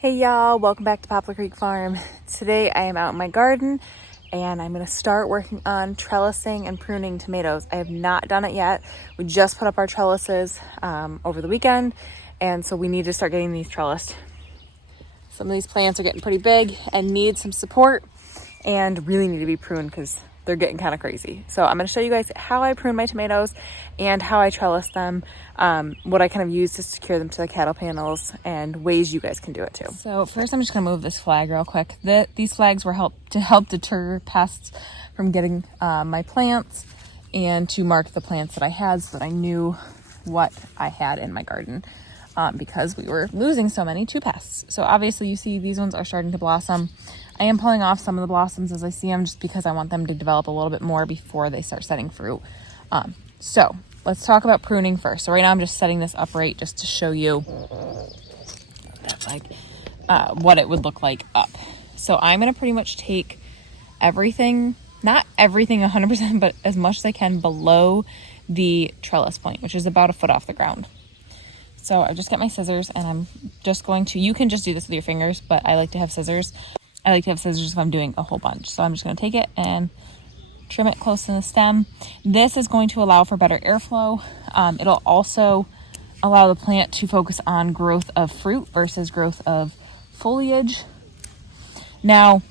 Hey y'all, welcome back to Poplar Creek Farm. Today I am out in my garden and I'm going to start working on trellising and pruning tomatoes. I have not done it yet. We just put up our trellises over the weekend, and so we need to start getting these trellised. Some of these plants are getting pretty big and need some support and really need to be pruned because they're getting kind of crazy. So I'm going to show you guys how I prune my tomatoes and how I trellis them, what I kind of use to secure them to the cattle panels, and ways you guys can do it too. So first I'm just going to move this flag real quick. These flags were to help deter pests from getting my plants and to mark the plants that I had so that I knew what I had in my garden. Because we were losing so many to pests. So obviously you see these ones are starting to blossom. I am pulling off some of the blossoms as I see them just because I want them to develop a little bit more before they start setting fruit. So let's talk about pruning first. So right now I'm just setting this upright just to show you what it would look like up. So I'm going to pretty much take everything, not everything 100%, but as much as I can below the trellis point, which is about a foot off the ground. So I just get my scissors and I'm just going to, you can just do this with your fingers, but I like to have scissors. I like to have scissors if I'm doing a whole bunch. So I'm just going to take it and trim it close to the stem. This is going to allow for better airflow. It'll also allow the plant to focus on growth of fruit versus growth of foliage. Now,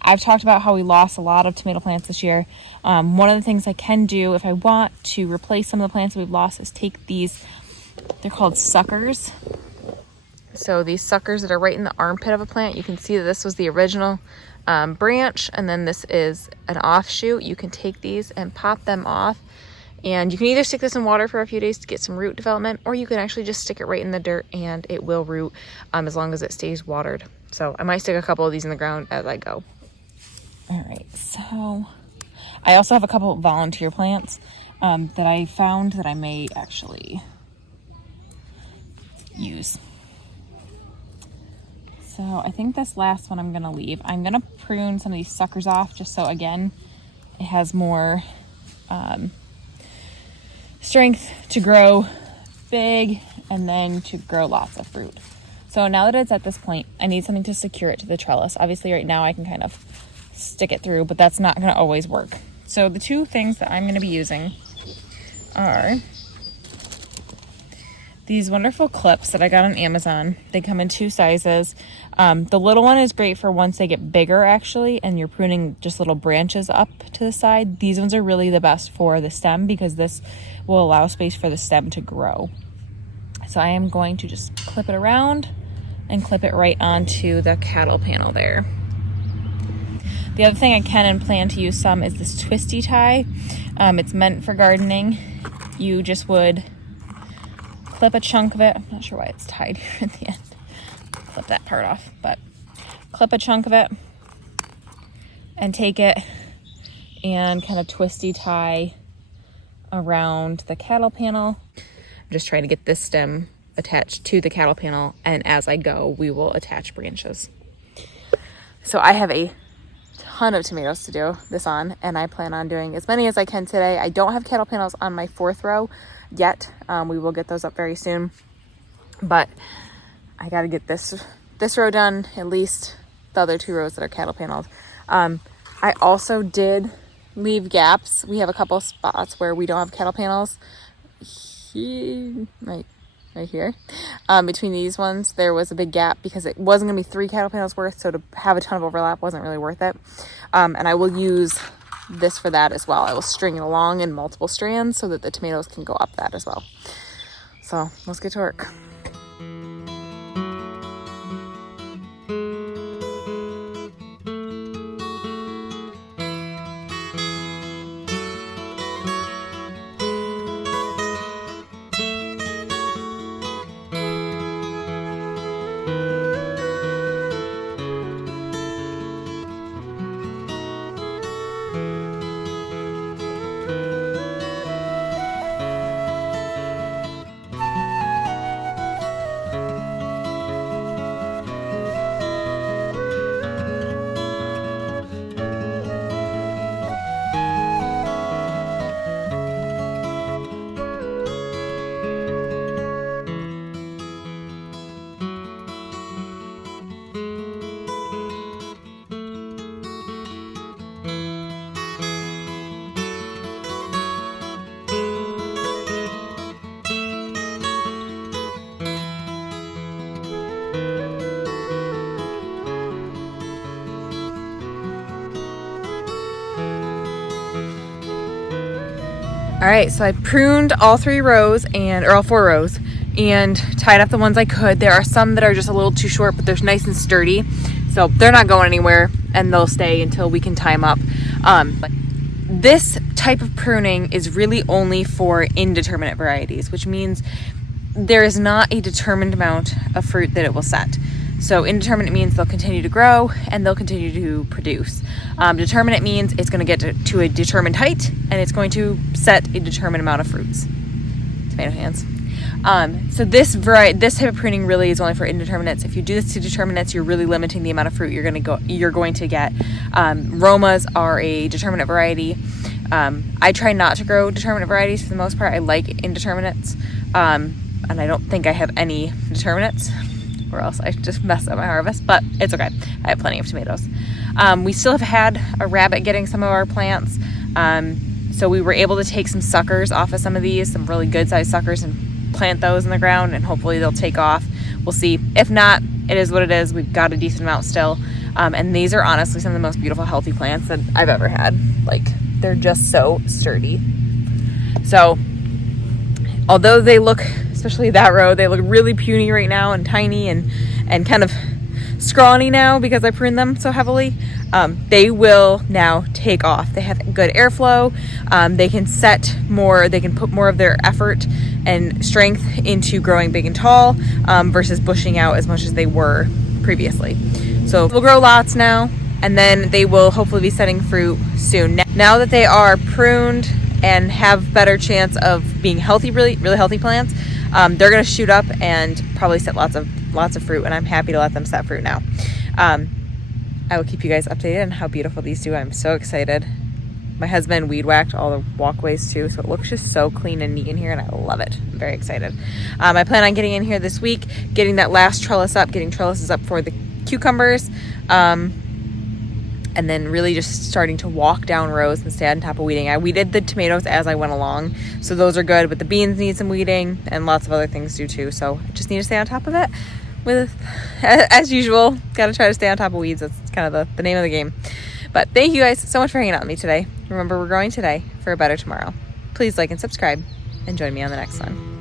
I've talked about how we lost a lot of tomato plants this year. One of the things I can do if I want to replace some of the plants that we've lost is take these. They're called suckers. So these suckers that are right in the armpit of a plant, you can see that this was the original branch, and then this is an offshoot. You can take these and pop them off, and you can either stick this in water for a few days to get some root development, or you can actually just stick it right in the dirt and it will root as long as it stays watered. So I might stick a couple of these in the ground as I go. All right, so I also have a couple of volunteer plants that I found that I may actually use. So I think this last one I'm going to leave. I'm going to prune some of these suckers off just so, again, it has more strength to grow big and then to grow lots of fruit. So now that it's at this point, I need something to secure it to the trellis. Obviously right now I can kind of stick it through, but that's not going to always work. So the two things that I'm going to be using are these wonderful clips that I got on Amazon. They come in two sizes. The little one is great for once they get bigger, actually, and you're pruning just little branches up to the side. These ones are really the best for the stem because this will allow space for the stem to grow. So I am going to just clip it around and clip it right onto the cattle panel there. The other thing I can and plan to use some is this twisty tie. It's meant for gardening. You just would clip a chunk of it. I'm not sure why it's tied here at the end. Clip that part off, but clip a chunk of it and take it and kind of twisty tie around the cattle panel. I'm just trying to get this stem attached to the cattle panel, and as I go, we will attach branches. So I have a ton of tomatoes to do this on, and I plan on doing as many as I can today. I don't have cattle panels on my fourth row yet. We will get those up very soon, but I got to get this row done, at least the other two rows that are cattle paneled. I also did leave gaps. We have a couple spots where we don't have cattle panels. Right here. Between these ones, there was a big gap because it wasn't going to be 3 cattle panels worth, so to have a ton of overlap wasn't really worth it. And I will use this for that as well. I will string it along in multiple strands so that the tomatoes can go up that as well. So let's get to work. All right, so I pruned all 3 rows or all 4 rows and tied up the ones I could. There are some that are just a little too short, but they're nice and sturdy. So they're not going anywhere and they'll stay until we can tie them up. But this type of pruning is really only for indeterminate varieties, which means there is not a determined amount of fruit that it will set. So indeterminate means they'll continue to grow and they'll continue to produce. Determinate means it's going to get to a determined height and it's going to set a determined amount of fruits. Tomato hands. So this type of pruning really is only for indeterminates. If you do this to determinates, you're really limiting the amount of fruit you're going to get. Romas are a determinate variety. I try not to grow determinate varieties for the most part. I like indeterminates, and I don't think I have any determinates, or else I just mess up my harvest. But it's okay. I have plenty of tomatoes. We still have had a rabbit getting some of our plants, so we were able to take some suckers off of some of these, some really good sized suckers, and plant those in the ground, and hopefully they'll take off. We'll see. If not, it is what it is. We've got a decent amount still, and these are honestly some of the most beautiful healthy plants that I've ever had. Like, they're just so sturdy. So although they look, especially that row, they look really puny right now and tiny and kind of scrawny now because I pruned them so heavily, they will now take off. They have good airflow. They can set more, they can put more of their effort and strength into growing big and tall, versus bushing out as much as they were previously. So we'll grow lots now, and then they will hopefully be setting fruit soon. Now that they are pruned and have better chance of being healthy, really healthy plants, they're gonna shoot up and probably set lots of fruit, and I'm happy to let them set fruit now. I will keep you guys updated on how beautiful these do. I'm so excited. My husband weed whacked all the walkways too, so it looks just so clean and neat in here, and I love it. I'm very excited. I plan on getting in here this week, getting that last trellis up, getting trellises up for the cucumbers, and then really just starting to walk down rows and stay on top of weeding. I weeded the tomatoes as I went along, so those are good, but the beans need some weeding, and lots of other things do too, so I just need to stay on top of it. As usual, gotta try to stay on top of weeds. That's kind of the name of the game. But thank you guys so much for hanging out with me today. Remember, we're growing today for a better tomorrow. Please like and subscribe and join me on the next one.